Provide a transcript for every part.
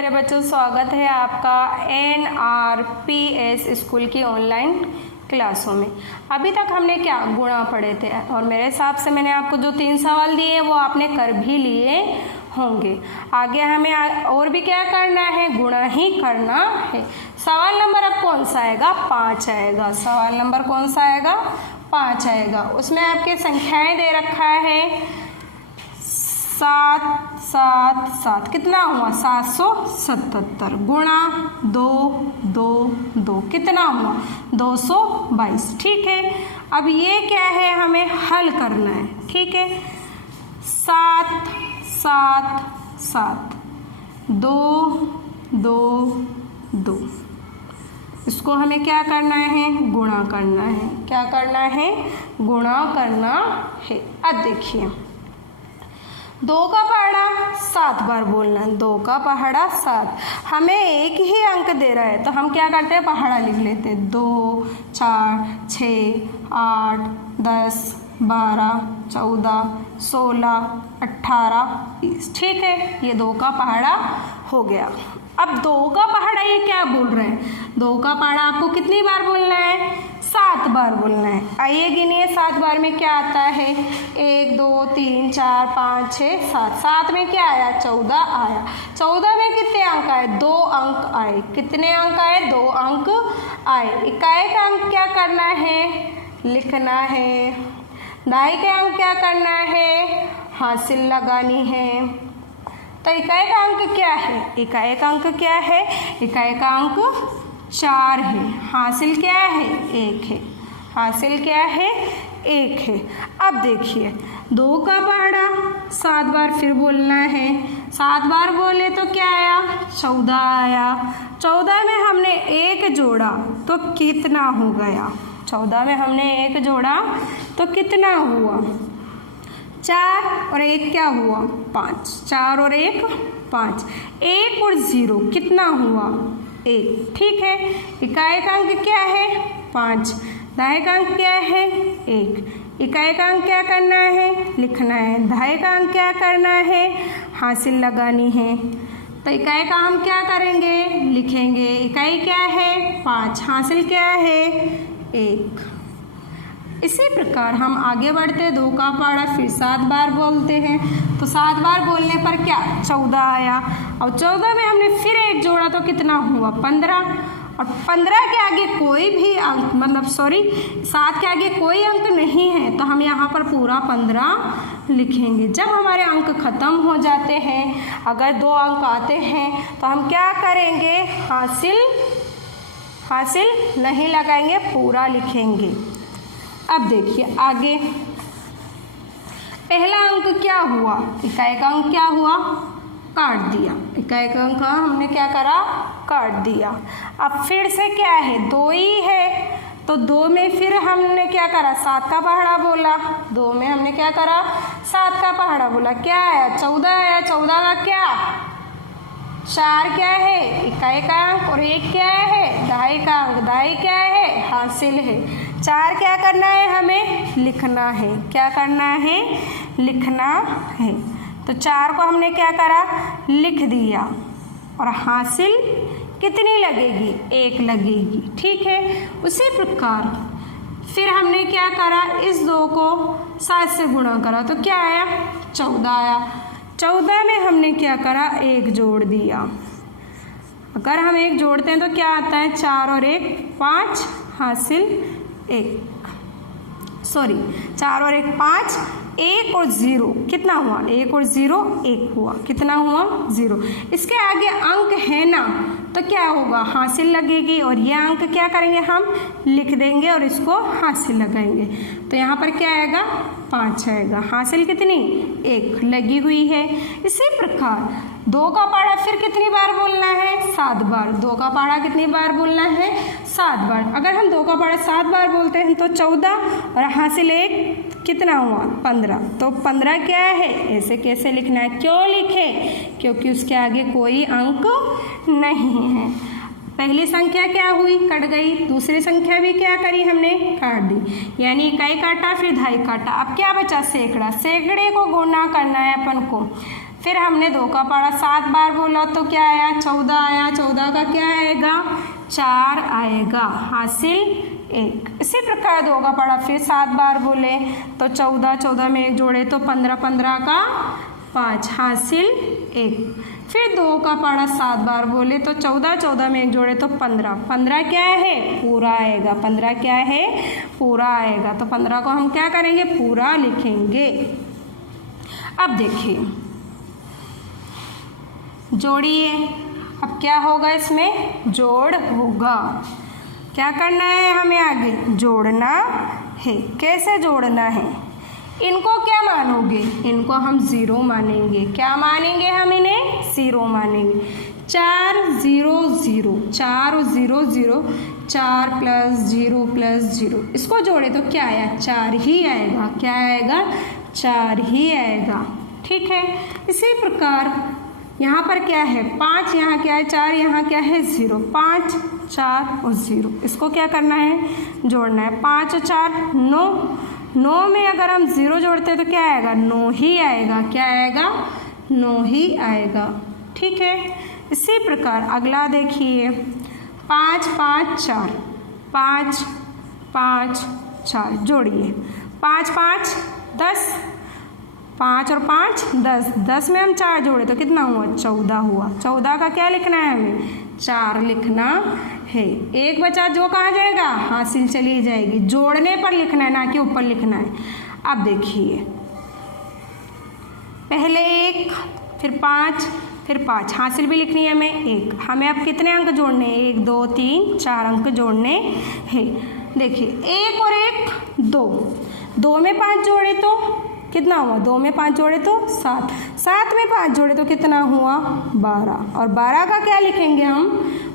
मेरे बच्चों, स्वागत है आपका NRPS स्कूल की ऑनलाइन क्लासों में। अभी तक हमने क्या गुणा पढ़े थे और मेरे हिसाब से मैंने आपको जो 3 सवाल दिए वो आपने कर भी लिए होंगे। आगे हमें और भी क्या करना है, गुणा ही करना है। सवाल नंबर अब कौन सा आएगा, 5 आएगा। सवाल नंबर कौन सा आएगा, 5 आएगा। उसमें आपके संख्याएं दे रखा है 7 7 7, कितना हुआ 777 गुणा 2 2 2 कितना हुआ 222। ठीक है, अब ये क्या है, हमें हल करना है। ठीक है, 7 7 7 2 2 2, इसको हमें क्या करना है, गुणा करना है। क्या करना है, गुणा करना है। अब देखिए 2 का पहाड़ा 7 बार बोलना है। 2 का पहाड़ा 7, हमें एक ही अंक दे रहा है तो हम क्या करते हैं, पहाड़ा लिख लेते हैं। 2 4 6 8 10 12 14 16 18 20। ठीक है, ये 2 का पहाड़ा हो गया। अब 2 का पहाड़ा ये क्या बोल रहे हैं, 2 का पहाड़ा आपको कितनी बार बोलना है, 7 बार बोलना है। आइए गिनिए 7 बार में क्या आता है, 1 2 3 4 5 6 7। 7 में क्या आया, 14 आया। 14 में कितने अंक आए, 2 अंक आए। कितने अंक आए, 2 अंक आए। इकाई का अंक क्या करना है, लिखना है। दहाई का अंक क्या करना है, हासिल लगानी है। तो इकाई का अंक क्या है, इकाई का अंक क्या है, इकाई का अंक 4 है। हासिल क्या है, 1 है। हासिल क्या है, 1 है। अब देखिए 2 का पहाड़ा 7 बार फिर बोलना है। 7 बार बोले तो क्या आया, 14 आया। 14 में हमने 1 जोड़ा तो कितना हो गया, 14 में हमने 1 जोड़ा तो कितना हुआ, 4 और 1 क्या हुआ, 5। 4 और 1 5। 1 और 0 कितना हुआ, 1। ठीक है, इकाई का अंक क्या है, 5। दहाई का अंक क्या है, 1। इकाई का अंक क्या करना है, लिखना है। दहाई का अंक क्या करना है, हासिल लगानी है। तो इकाई का हम क्या करेंगे, लिखेंगे। इकाई क्या है, 5। हासिल क्या है, 1। इसी प्रकार हम आगे बढ़ते हैं। 2 का पहाड़ा फिर 7 बार बोलते हैं तो 7 बार बोलने पर क्या, 14 आया। और 14 में हमने फिर 1 जोड़ा तो कितना हुआ, 15। और 15 के आगे कोई भी अंक, मतलब 7 के आगे कोई अंक नहीं है तो हम यहाँ पर पूरा 15 लिखेंगे। जब हमारे अंक खत्म हो जाते हैं, अगर 2 अंक आते हैं तो हम क्या करेंगे, हासिल नहीं लगाएंगे, पूरा लिखेंगे। अब देखिए आगे, पहला अंक क्या हुआ, इकाई का अंक क्या हुआ, काट दिया। इकाई का अंक हमने क्या करा, काट दिया। अब फिर से क्या है, 2 ही है तो 2 में फिर हमने क्या करा, 7 का पहाड़ा बोला। 2 में हमने क्या करा, 7 का पहाड़ा बोला। क्या आया, 14 आया। 14 का क्या, 4 क्या है, इकाई का अंक, और 1 क्या है, दहाई का अंक। दहाई क्या है, हासिल है। 4 क्या करना है, हमें लिखना है। क्या करना है, लिखना है। तो 4 को हमने क्या करा, लिख दिया। और हासिल कितनी लगेगी, 1 लगेगी। ठीक है, उसी प्रकार फिर हमने क्या करा, इस 2 को 7 से गुणा करा तो क्या आया, 14 आया। 14 में हमने क्या करा, 1 जोड़ दिया। अगर हम 1 जोड़ते हैं तो क्या आता है, 4 और 1 5, हासिल 1। 4 और 1 5, 1 और 0 कितना हुआ, 1 और 0 1 हुआ। कितना हुआ, 0। इसके आगे अंक है ना तो क्या होगा, हासिल लगेगी। और ये अंक क्या करेंगे, हम लिख देंगे और इसको हासिल लगाएंगे। तो यहाँ पर क्या आएगा, 5 आएगा। हासिल कितनी, 1 लगी हुई है। इसी प्रकार 2 का पहाड़ा फिर कितनी बार बोलना है, 7 बार। 2 का पहाड़ा कितनी बार बोलना है, 7 बार। अगर हम 2 का पहाड़ा 7 बार बोलते हैं तो 14 और हासिल 1 कितना हुआ, 15। तो 15 क्या है, ऐसे कैसे लिखना है, क्यों लिखे, क्योंकि उसके आगे कोई अंक नहीं है। पहली संख्या क्या हुई, कट गई। दूसरी संख्या भी क्या करी, हमने काट दी। यानी इकाई काटा फिर दहाई काटा। अब क्या बचा, सैकड़ा। सैकड़े को गुणा करना है अपन को। फिर हमने 2 का पारा 7 बार बोला तो क्या आया, 14 आया। 14 का क्या आएगा, 4 आएगा, हासिल 1। इसी प्रकार 2 का पारा फिर 7 बार बोले तो 14, 14 में 1 जोड़े तो 15, 15 का 5, हासिल 1। फिर 2 का पारा 7 बार बोले तो 14, 14 में 1 जोड़े तो 15, 15 क्या है, पूरा आएगा। 15 क्या है, पूरा आएगा। तो 15 को हम क्या करेंगे, पूरा लिखेंगे। अब देखिए जोड़िए, अब क्या होगा, इसमें जोड़ होगा। क्या करना है हमें, आगे जोड़ना है। कैसे जोड़ना है, इनको क्या मानोगे, इनको हम 0 मानेंगे। क्या मानेंगे हम इन्हें, 0 मानेंगे। 4 0 0, 4 और 0 0, 4 + 0 + 0, इसको जोड़े तो क्या आया, 4 ही आएगा। क्या आएगा, 4 ही आएगा। ठीक है। इसी प्रकार यहाँ पर क्या है, 5, यहाँ क्या है 4, यहाँ क्या है 0, 5 4 और 0, इसको क्या करना है, जोड़ना है। 5 और 4 9, 9 में अगर हम 0 जोड़ते हैं तो क्या आएगा, 9 ही आएगा। क्या आएगा, 9 ही आएगा। ठीक है। इसी प्रकार अगला देखिए, 5 5 4, 5 5 4 जोड़िए। 5 5 10, 5 और 5 10, 10 में हम 4 जोड़े तो कितना हुआ, 14 हुआ। 14 का क्या लिखना है हमें, 4 लिखना है। एक बचा जो कहाँ जाएगा, हासिल चली जाएगी। जोड़ने पर लिखना है, ना कि ऊपर लिखना है। अब देखिए, पहले 1, फिर 5, फिर 5, हासिल भी लिखनी है हमें 1। हमें अब कितने अंक जोड़ने हैं, 1 2 3 4 अंक जोड़ने हैं। देखिए 1 और 1 2, 2 में 5 जोड़े तो कितना हुआ, 2 में 5 जोड़े तो 7, 7 में 5 जोड़े तो कितना हुआ, 12। और 12 का क्या लिखेंगे हम,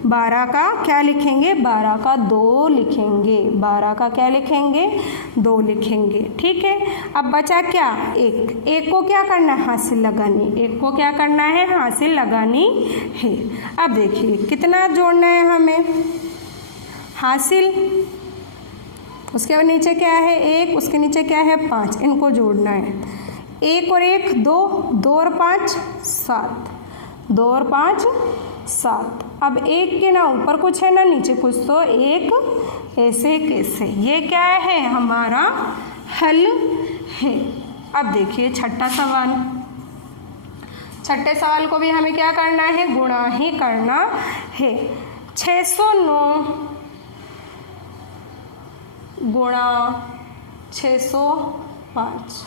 12 का क्या लिखेंगे, 12 का 2 लिखेंगे। 12 का क्या लिखेंगे, 2 लिखेंगे। ठीक है। अब बचा क्या, 1, 1 को क्या करना है, हासिल लगानी। 1 को क्या करना है, हासिल लगानी है। अब देखिए कितना जोड़ना है हमें, हासिल, उसके नीचे क्या है 1, उसके नीचे क्या है 5, इनको जोड़ना है। 1 और 1 2, 2 और 5 7, 2 और 5 7। अब 1 के ना ऊपर कुछ है ना नीचे कुछ, तो 1 ऐसे कैसे, ये क्या है, हमारा हल है। अब देखिए छठा सवाल, छठे सवाल को भी हमें क्या करना है, गुणा ही करना है। 609 गुणा 605,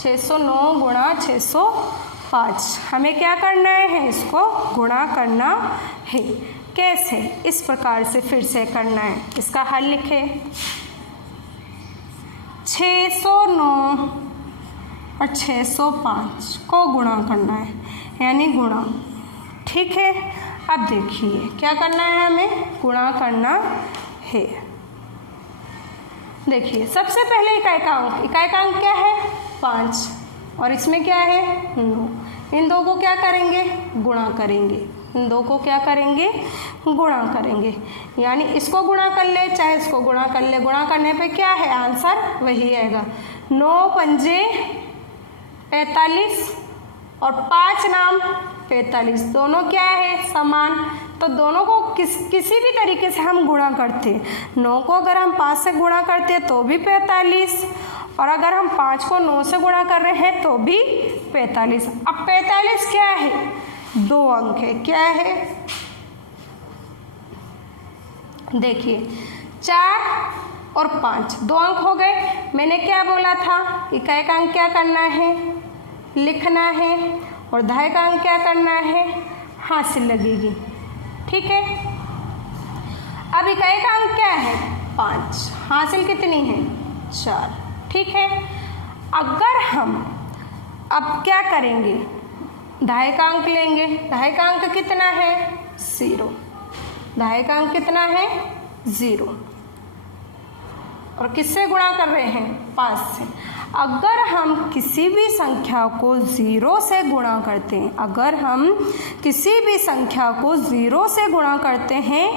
609 गुणा 605, हमें क्या करना है, इसको गुणा करना है। कैसे, इस प्रकार से फिर से करना है। इसका हल लिखे, 609 और 605 को गुणा करना है, यानी गुणा। ठीक है। अब देखिए क्या करना है, हमें गुणा करना है। देखिए सबसे पहले इकाई का अंक, इकाई का अंक क्या है 5, और इसमें क्या है 9। इन दो को क्या करेंगे, गुणा करेंगे। इन दो को क्या करेंगे, गुणा करेंगे। यानी इसको गुणा कर ले चाहे इसको गुणा कर ले, गुणा करने पे क्या है, आंसर वही आएगा। 9 पंजे 45 और 5 नाम 45, दोनों क्या है, समान। तो दोनों को किसी भी तरीके से हम गुणा करते हैं। 9 को अगर हम 5 से गुणा करते हैं तो भी 45, और अगर हम 5 को 9 से गुणा कर रहे हैं तो भी 45। अब 45 क्या है, 2 अंक है। क्या है, देखिए 4 और 5 2 अंक हो गए। मैंने क्या बोला था, इकाई का अंक क्या करना है, लिखना है, और दहाई का अंक क्या करना है, हासिल लगेगी। ठीक है। अब इकाई का अंक क्या है 5, हासिल कितनी है 4। ठीक है। अगर हम अब क्या करेंगे, दहाई का अंक लेंगे। दहाई का अंक कितना है 0, दहाई का अंक कितना है 0, और किससे गुणा कर रहे हैं, 5 से। अगर हम किसी भी संख्या को 0 से गुणा करते हैं, अगर हम किसी भी संख्या को 0 से गुणा करते हैं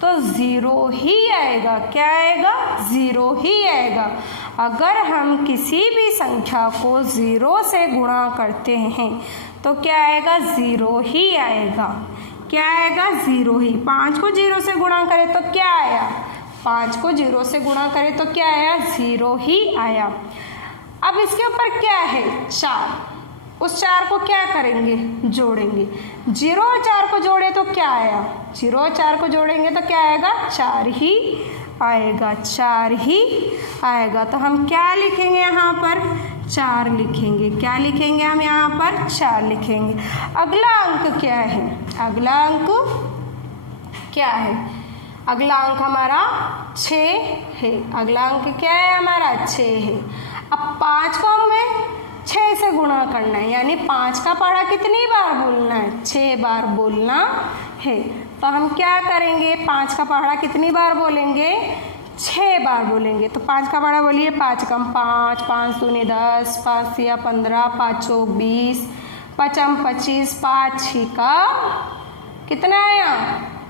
तो 0 ही आएगा। क्या आएगा, 0 ही आएगा। अगर हम किसी भी संख्या को 0 से गुणा करते हैं तो क्या आएगा, 0 ही आएगा। क्या आएगा, 0 ही। 5 को 0 से गुणा करें तो क्या आया, 5 को 0 से गुणा करें तो क्या आया, 0 ही आया। अब इसके ऊपर क्या है, 4, उस 4 को क्या करेंगे, जोड़ेंगे। 0 और 4 को जोड़े तो क्या आया, 0 और 4 को जोड़ेंगे तो क्या आएगा, 4 ही आएगा, 4 ही आएगा। तो हम क्या लिखेंगे यहाँ पर, 4 लिखेंगे। क्या लिखेंगे हम यहाँ पर, 4 लिखेंगे। अगला अंक क्या है, अगला अंक क्या है, अगला अंक हमारा 6 है। अगला अंक क्या है हमारा, 6 है। अब 5 को हमें 6 से गुणा करना है, यानी 5 का पहाड़ा कितनी बार बोलना है, 6 बार बोलना है। तो हम क्या करेंगे, 5 का पहाड़ा कितनी बार बोलेंगे, 6 बार बोलेंगे। तो 5 का पहाड़ा बोलिए, 5 कम 5, 5 दूनी 10, 5 या 15, 5 चौक 20, 5 25, 5 छिका कितना आया,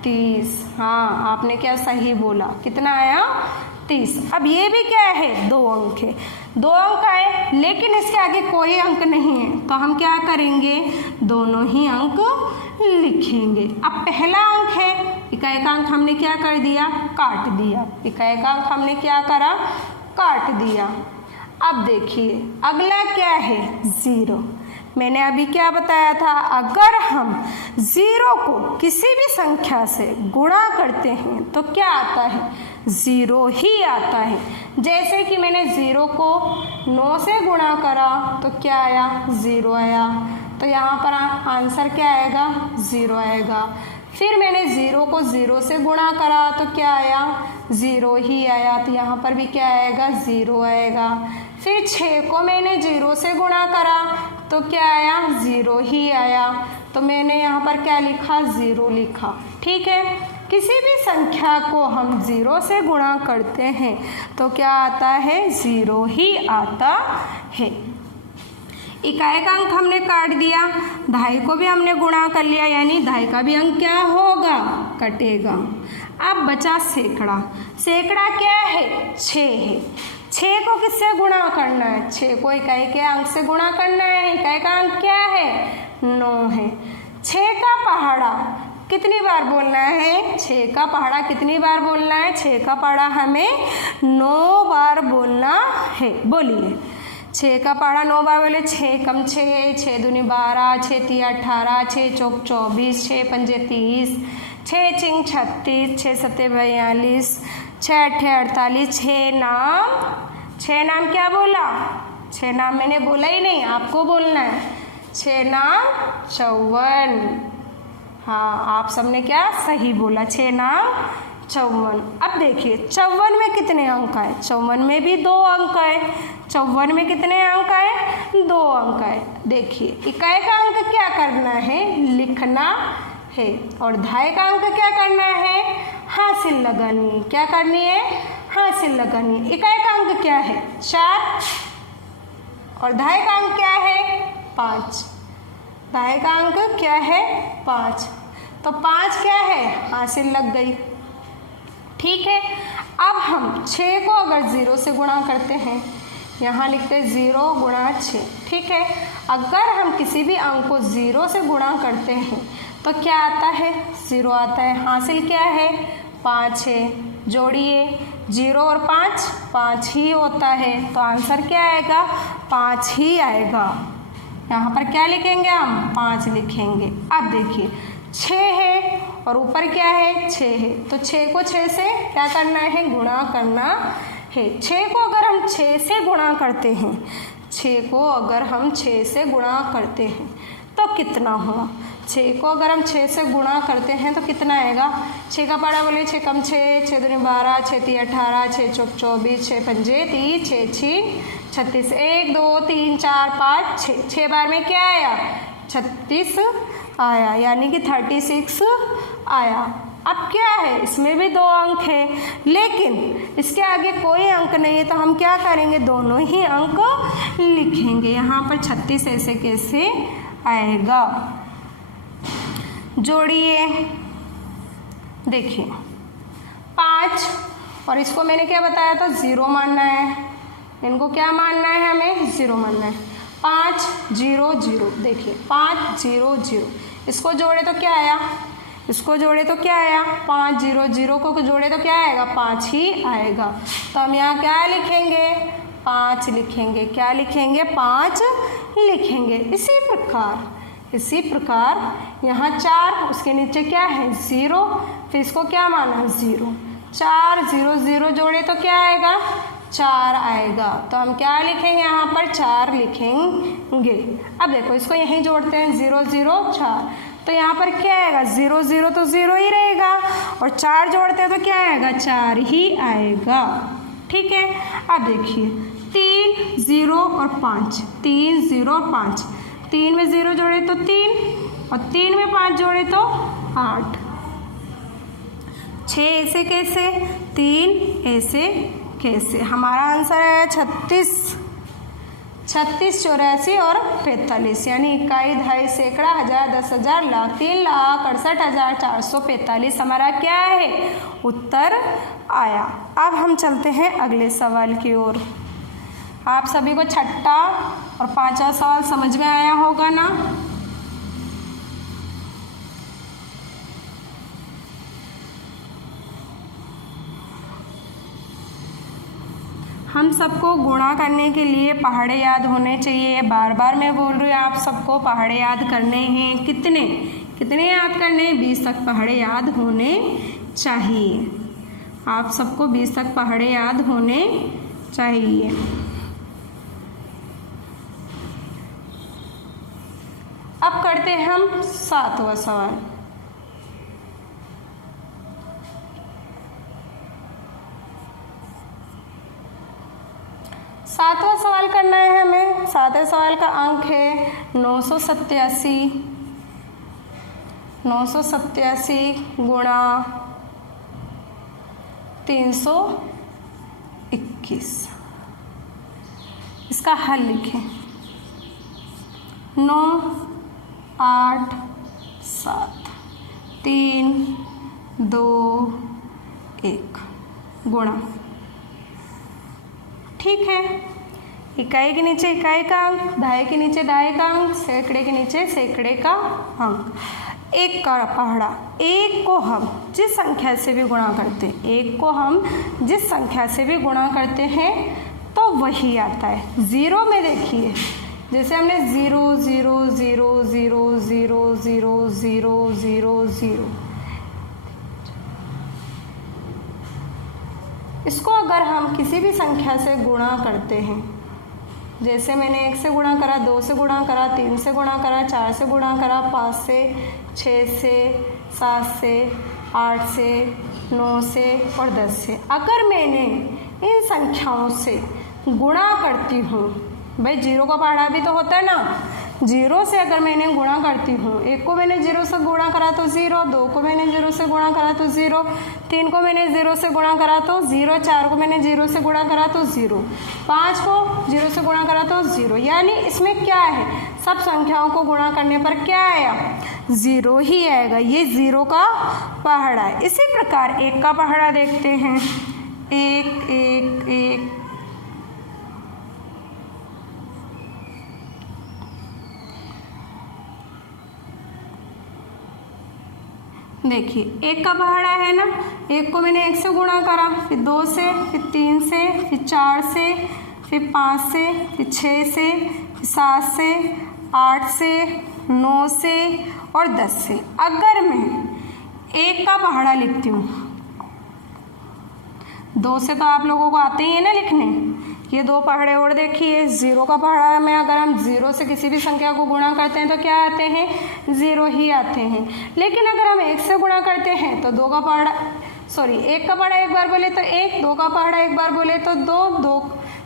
30। हाँ, आपने क्या सही बोला, कितना आया, 30। अब ये भी क्या है, 2 अंक है, 2 अंक आए, लेकिन इसके आगे कोई अंक नहीं है, तो हम क्या करेंगे, दोनों ही अंक लिखेंगे। अब पहला अंक है, इकाई का अंक हमने क्या कर दिया, काट दिया। इकाई का अंक हमने क्या करा, काट दिया। अब देखिए अगला क्या है, 0। मैंने अभी क्या बताया था, अगर हम 0 को किसी भी संख्या से गुणा करते हैं तो क्या आता है, 0 ही आता है। जैसे कि मैंने 0 को 9 से गुणा करा तो क्या आया, 0 आया। तो यहाँ पर आंसर क्या आएगा, 0 आएगा। फिर मैंने 0 को 0 से गुणा करा तो क्या आया, 0 ही आया। तो यहाँ पर भी क्या आएगा, 0 आएगा। फिर 6 को मैंने 0 से गुणा करा तो क्या आया, 0 ही आया। तो मैंने यहाँ पर क्या लिखा, 0 लिखा। ठीक है, किसी भी संख्या को हम 0 से गुणा करते हैं तो क्या आता है, 0 ही आता है। इकाई का अंक हमने काट दिया, दहाई को भी हमने गुणा कर लिया, यानी दहाई का भी अंक क्या होगा, कटेगा। अब बचा सैकड़ा। सैकड़ा क्या है, 6 है। 6 को किससे गुणा करना है, 6 को इकाई के अंक से गुणा करना है। इकाई का अंक क्या है, 9 है। 6 का पहाड़ा कितनी बार बोलना है, 6 का पहाड़ा कितनी बार बोलना है, 6 का पहाड़ा हमें 9 बार बोलना है। बोलिए, 6 का पहाड़ा 9 बार बोले, 6 कम 6, 6 दूनी 12, 6 तिया 18, 6 चौक 24, 6 पंजे 30, 6 चिंग 36, 6 सत्ते 42, 6 अट्ठे 48, 6 नाम क्या बोला, 6 नाम मैंने बोला ही नहीं, आपको बोलना है। 6 नाम 54। हाँ, आप सबने क्या सही बोला, 6 नाम 54। अब देखिए 54 में कितने अंक आए, 54 में भी 2 अंक आए। 54 में कितने अंक आए, 2 अंक आए। देखिए इकाई का अंक क्या करना है, लिखना है, और दहाई का अंक क्या करना है, हासिल लगानी। क्या करनी है, हासिल लगानी है। इकाई का अंक क्या है, 4, और दहाई का अंक क्या है, 5। दहाई का अंक क्या है, 5। तो 5 क्या है, हासिल लग गई। ठीक है, अब हम 6 को अगर 0 से गुणा करते हैं, यहाँ लिखते हैं 0 गुणा 6। ठीक है, अगर हम किसी भी अंक को 0 से गुणा करते हैं तो क्या आता है, 0 आता है। हासिल क्या है, 5 है। जोड़िए 0 और 5, 5 ही होता है। तो आंसर क्या आएगा, 5 ही आएगा। यहाँ पर क्या लिखेंगे हम, 5 लिखेंगे। अब देखिए 6 है और ऊपर क्या है, 6 है। तो 6 को 6 से क्या करना है, गुणा करना है। 6 को अगर हम 6 से गुणा करते हैं, 6 को अगर हम 6 से गुणा करते हैं तो कितना हुआ। 6 को अगर हम 6 से गुणा करते हैं तो कितना आएगा। 6 का पहाड़ा बोले 6 कम 6, 6 दूनी 12, 6 तिया 18, 6 चौक 24, 6 पंजे 30, 6 छिक 36, 1 2 3 4 5 6। 6 बार में क्या आया, 36 आया, यानी कि 36 आया। अब क्या है, इसमें भी 2 अंक है, लेकिन इसके आगे कोई अंक नहीं है, तो हम क्या करेंगे, दोनों ही अंक लिखेंगे। यहाँ पर 36 ऐसे कैसे आएगा। जोड़िए, देखिए 5 और इसको मैंने क्या बताया था, 0 मानना है। इनको क्या मानना है, हमें 0 मानना है। 5 0 0, देखिए 5 0 0, इसको जोड़े तो क्या आया, इसको जोड़े तो क्या आया, 5 0 0 को जोड़े तो क्या आएगा, 5 ही आएगा। तो हम यहाँ क्या लिखेंगे, 5 लिखेंगे, क्या लिखेंगे, 5 लिखेंगे। इसी प्रकार यहाँ 4, उसके नीचे क्या है 0, फिर इसको क्या माना 0, 4 0 0 जोड़े तो क्या आएगा, 4 आएगा। तो हम क्या लिखेंगे, यहाँ पर 4 लिखेंगे। अब देखो इसको यहीं जोड़ते हैं, 0 0 4, तो यहाँ पर क्या आएगा, 0 0 तो 0 ही रहेगा, और 4 जोड़ते हैं तो क्या आएगा, 4 ही आएगा। ठीक है, अब देखिए 3 0 और 5, 3 0 और 5, 3 में 0 जोड़े तो 3, और 3 में 5 जोड़े तो 8, 6 ऐसे कैसे, 3 ऐसे कैसे, हमारा आंसर है 36, 36 84 और 45, यानी इकाई, दहाई, सैकड़ा, हजार, 10,000, लाख, 3,68,445 हमारा क्या है, उत्तर आया। अब हम चलते हैं अगले सवाल की ओर। आप सभी को छठा और पांचवा सवाल समझ में आया होगा ना। हम सबको गुणा करने के लिए पहाड़े याद होने चाहिए। बार बार मैं बोल रही हूँ आप सबको पहाड़े याद करने हैं। कितने कितने याद करने हैं, 20 तक पहाड़े याद होने चाहिए। आप सबको 20 तक पहाड़े याद होने चाहिए। अब करते हैं हम 7वां सवाल। सातवां सवाल करना है हमें। 7वें सवाल का अंक है 987। 987 गुणा 321। इसका हल लिखें। 9 8 7 3 2 1 गुणा, ठीक है। इकाई के नीचे इकाई का अंक, दहाई के नीचे दहाई का अंक, सैकड़े के नीचे सैकड़े का अंक। एक का पहाड़ा, एक को हम जिस संख्या से भी गुणा करते हैं, एक को हम जिस संख्या से भी गुणा करते हैं तो वही आता है। ज़ीरो में देखिए, जैसे हमने 0 0 0 0 0 0 0 0 0, इसको अगर हम किसी भी संख्या से गुणा करते हैं, जैसे मैंने 1 से गुणा करा, 2 से गुणा करा, 3 से गुणा करा, 4 से गुणा करा, 5 से, 6 से, 7 से, 8 से, 9 से और 10 से, अगर मैंने इन संख्याओं से गुणा करती हूँ, भाई 0 का पहाड़ा भी तो होता है ना, 0 से अगर मैंने गुणा करती हूँ, 1 को मैंने 0 से गुणा करा तो 0, 2 को मैंने 0 से गुणा करा तो 0, 3 को मैंने 0 से गुणा करा तो 0, 4 को मैंने 0 से गुणा करा तो 0, 5 को 0 से गुणा करा तो 0। यानी इसमें क्या है, सब संख्याओं को गुणा करने पर क्या आया, 0 ही आएगा। ये 0 का पहाड़ा है। इसी प्रकार 1 का पहाड़ा देखते हैं। 1 1 1, देखिए 1 का पहाड़ा है ना, 1 को मैंने 1 से गुणा करा, फिर 2 से, फिर 3 से, फिर 4 से, फिर 5 से, फिर 6 से, फिर 7 से, 8 से, 9 से और 10 से। अगर मैं 1 का पहाड़ा लिखती हूँ, 2 से तो आप लोगों को आते ही है ना लिखने, ये 2 पहाड़े और देखिए। 0 का पहाड़ा में अगर हम 0 से किसी भी संख्या को गुणा करते हैं तो क्या आते हैं, 0 ही आते हैं। लेकिन अगर हम 1 से गुणा करते हैं तो 2 का पहाड़ा, सॉरी 1 का पहाड़ा एक बार बोले तो 1, 2 का पहाड़ा एक बार बोले तो 2,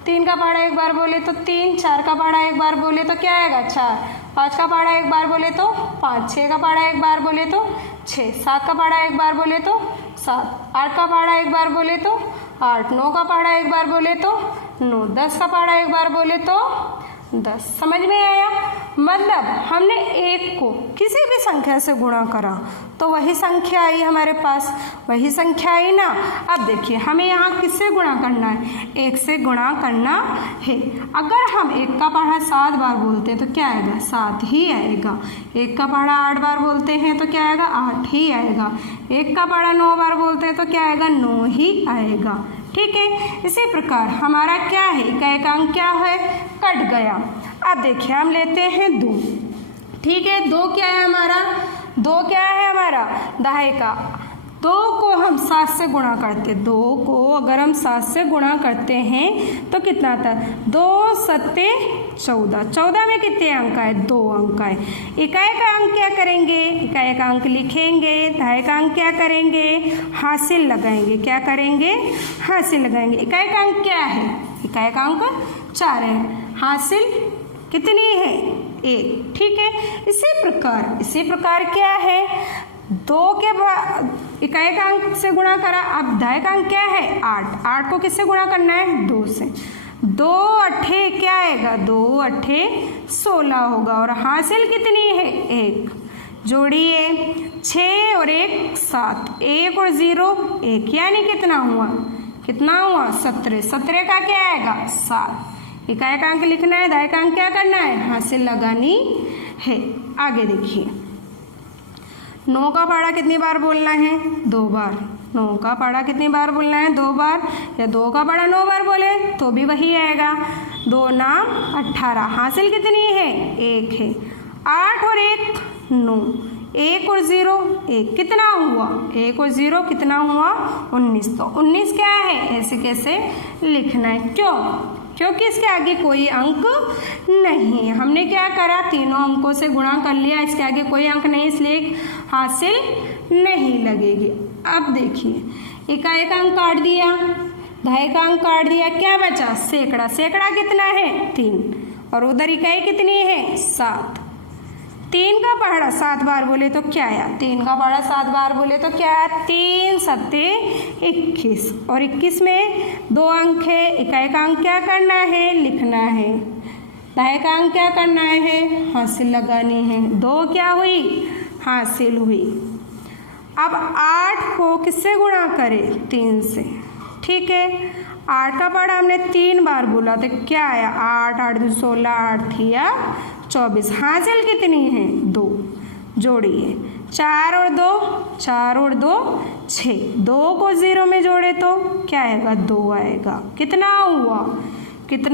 3 का पहाड़ा एक बार बोले तो 3, 4 का पहाड़ा एक बार बोले तो क्या आएगा 4, 5 का पहाड़ा एक बार बोले तो 5, 6 का पहाड़ा एक बार बोले तो 6, 7 का पहाड़ा एक बार बोले तो 7, 8 का पहाड़ा एक बार बोले तो 8, 9 का पहाड़ा एक बार बोले तो 9, 10 का पहाड़ा एक बार बोले तो 10। समझ में आया। मतलब हमने 1 को किसी भी संख्या से गुणा करा तो वही संख्या आई हमारे पास, वही संख्या आई ना। अब देखिए हमें यहाँ किससे गुणा करना है, 1 से गुणा करना है। अगर हम 1 का पहाड़ा 7 बार बोलते हैं तो क्या आएगा, 7 ही आएगा। 1 का पहाड़ा 8 बार बोलते हैं तो क्या आएगा, 8 ही आएगा। 1 का पहाड़ा 9 बार बोलते हैं तो क्या आएगा, 9 ही आएगा। ठीक है, इसी प्रकार हमारा क्या है, इकाई का अंक क्या है, कट गया। अब देखिए हम लेते हैं 2। ठीक है, 2 क्या है हमारा, 2 क्या है हमारा, दहाई का। 2 को हम 7 से गुणा करते, 2 को अगर हम 7 से गुणा करते हैं तो कितना आता है, 2 सत्ते 14। 14 में कितने अंक आए, 2 अंक आए। इकाई का अंक क्या करेंगे, इकाई का अंक लिखेंगे, दहाई का अंक क्या करेंगे, हासिल लगाएंगे। क्या करेंगे, हासिल लगाएंगे। इकाई का अंक क्या है, इकाई का अंक 4 है, हासिल कितनी है, 1। ठीक है, इसी प्रकार क्या है, 2 के इकाई का अंक से गुणा करा, अब दहाई का अंक क्या है, 8। 8 को किससे गुणा करना है, 2 से। 2 अट्ठे क्या आएगा, 2 अट्ठे 16 होगा और हासिल कितनी है, 1। जोड़िए, 6 और 1 7, 1 और 0 1, यानी कितना हुआ, 17। 17 का क्या आएगा, 7। इकाई का अंक लिखना है, दहाई का अंक क्या करना है, हासिल लगानी है। आगे देखिए, 9 का पहाड़ा कितनी बार बोलना है, 2 बार। 9 का पहाड़ा कितनी बार बोलना है, 2 बार। या 2 का पहाड़ा 9 बार बोले तो भी वही आएगा। 2 नाम 18, हासिल कितनी है, 1 है। 8 और 1 9, 1 और 0 1, कितना हुआ, 1 और 0 कितना हुआ, 19। तो 19 क्या है, ऐसे कैसे लिखना है, क्यों, क्योंकि इसके आगे कोई अंक नहीं। हमने क्या करा, तीनों अंकों से गुणा कर लिया, इसके आगे कोई अंक नहीं, इसलिए हासिल नहीं लगेगी। अब देखिए, इकाई का अंक काट दिया, दहाई का अंक काट दिया, क्या बचा, सैकड़ा। सैकड़ा कितना है, 3, और उधर इकाई कितनी है, 7। 3 का पहाड़ा 7 बार बोले तो क्या आया, 3 का पहाड़ा 7 बार बोले तो क्या आया, 3 सत्ते 21, और 21 में 2 अंक है। इकाई का अंक क्या करना है, लिखना है। दहाई का अंक क्या करना है, हासिल लगानी है। 2 क्या हुई, हासिल हुई। अब 8 को किससे गुणा करें, 3 से। ठीक है, 8 का पहाड़ा हमने 3 बार बोला तो क्या आया, 8 8 2 16, 8 थिया 24, हासिल कितनी है, 2। जोड़िए, 4 और 2 6, 2 को 0 में जोड़े तो क्या आएगा, 2 आएगा। कितना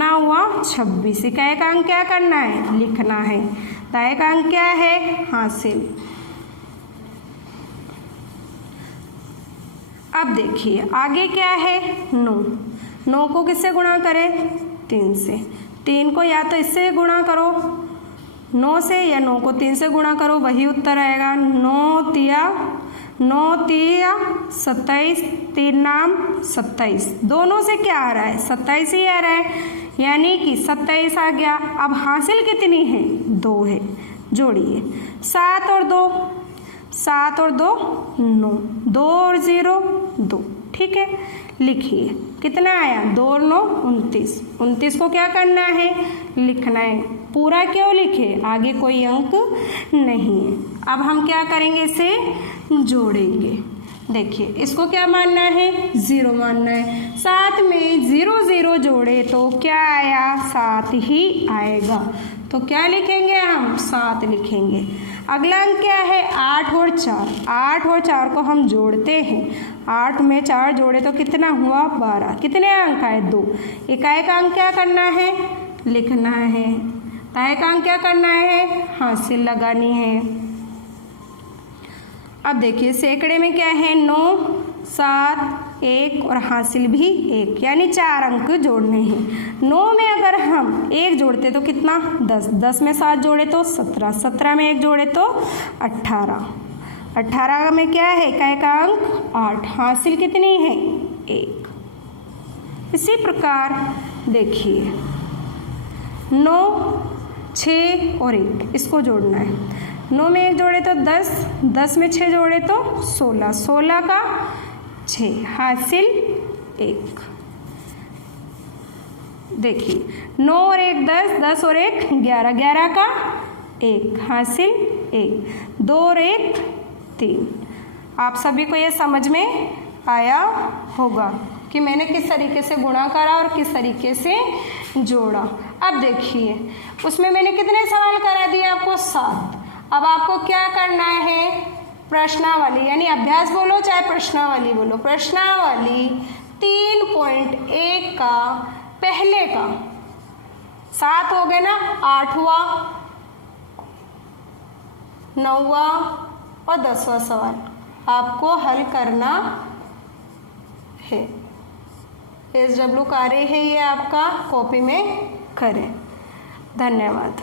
हुआ, 26। इकाई का अंक क्या करना है, लिखना है। दहाई का अंक क्या है, हासिल। अब देखिए आगे क्या है, 9 को किससे गुणा करें, 3 से। 3 को या तो इससे गुणा करो 9 से, या 9 को 3 से गुणा करो, वही उत्तर आएगा। 9 तिया 27, 3 नाम 27, दोनों से क्या आ रहा है, 27 ही आ रहा है, यानी कि 27 आ गया। अब हासिल कितनी है, 2 है। जोड़िए, 7 और 2 9, 2 और 0 2। ठीक है, लिखिए, कितना आया, 2 और 9 29। 29 को क्या करना है, लिखना है। पूरा क्यों लिखे, आगे कोई अंक नहीं है। अब हम क्या करेंगे, इसे जोड़ेंगे। देखिए, इसको क्या मानना है, 0 मानना है। 7 में 0 0 जोड़े तो क्या आया, 7 ही आएगा। तो क्या लिखेंगे हम, 7 लिखेंगे। अगला अंक क्या है, 8 और 4। 8 और 4 को हम जोड़ते हैं, 8 में 4 जोड़े तो कितना हुआ, 12। कितने अंक आए, 2। इकाई का अंक क्या करना है, लिखना है। दहाई का अंक क्या करना है, हासिल लगानी है। अब देखिए, सैकड़े में क्या है, 9 7 1 और हासिल भी 1, यानी 4 अंक जोड़ने हैं। 9 में अगर हम 1 जोड़ते तो कितना, 10। 10 में 7 जोड़े तो 17। 17 में 1 जोड़े तो 18। 18 में क्या है, इकाई का अंक 8, हासिल कितनी है, 1। इसी प्रकार देखिए, 9 6 और 1, इसको जोड़ना है। 9 में 1 जोड़े तो 10, 10 में 6 जोड़े तो 16, 16 का 6, हासिल 1। देखिए, 9 और 1 10, 10 और 1 11, 11 का 1 हासिल 1, 2 रेत 3। आप सभी को ये समझ में आया होगा कि मैंने किस तरीके से गुणा करा और किस तरीके से जोड़ा। अब देखिए उसमें मैंने कितने सवाल करा दिए आपको 7। अब आपको क्या करना है, प्रश्नावली यानी अभ्यास बोलो चाहे प्रश्नावली बोलो, प्रश्नावली 3.1 का पहले का 7 हो गए ना, 8वां 9वां और 10वां सवाल आपको हल करना है। SW कार्य है ये आपका, कॉपी में करें। धन्यवाद।